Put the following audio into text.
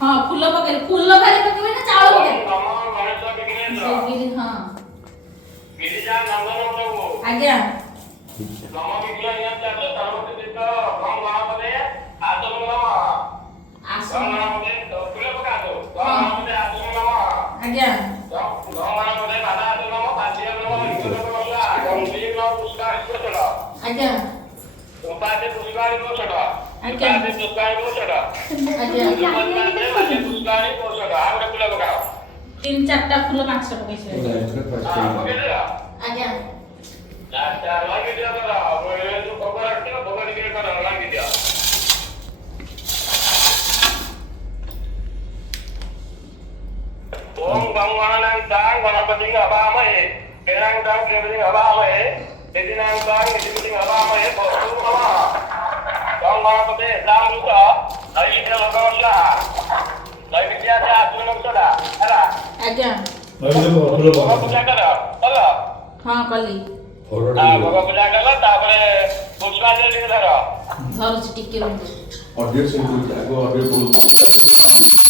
हां फूल पके फूल खाली पके ना चावल पके नमो गणेश विघ्नेश गिरी हां गिरिजा नंदन प्रभु आज्ञा नमो विघ्नेश चाचो सर्वते दित गम गणपते आसो नमः आसो गणपते फूल पका दो गणपते आसो नमः आज्ञा गणपते बाधा आसो नमः पातिया नमः विघ्नेश नमः गंभीर पुष्कार छोड़ा आज्ञा उपादे पुष्कार छोड़ा आज्ञा उपादे पुष्कार छोड़ा आज्ञा उपादे पुष्कार छोड़ा आउट फूल पका तीन चारटा फूल पांच पके हां पके दे आज्ञा अच्छा लागी दिया तो वो ये जो खबर रखते हो भगवान के कर लागी दिया ओम गंगानां तां गणपतिं अभामहे केनां तां गणपतिं अभामहे तेदिनां तां गणपतिं अभामहे भवतु नमः गं गणपते सामुत नैवेद्य भगवत्सा नैवेद्य आत्मनं सदा हला आज्ञा भगवान पूजा कर चलो हां कली भगवान पूजा कर तापरे पुष्पांजलि धर धर टिके ऑडियो से आगो ऑडियो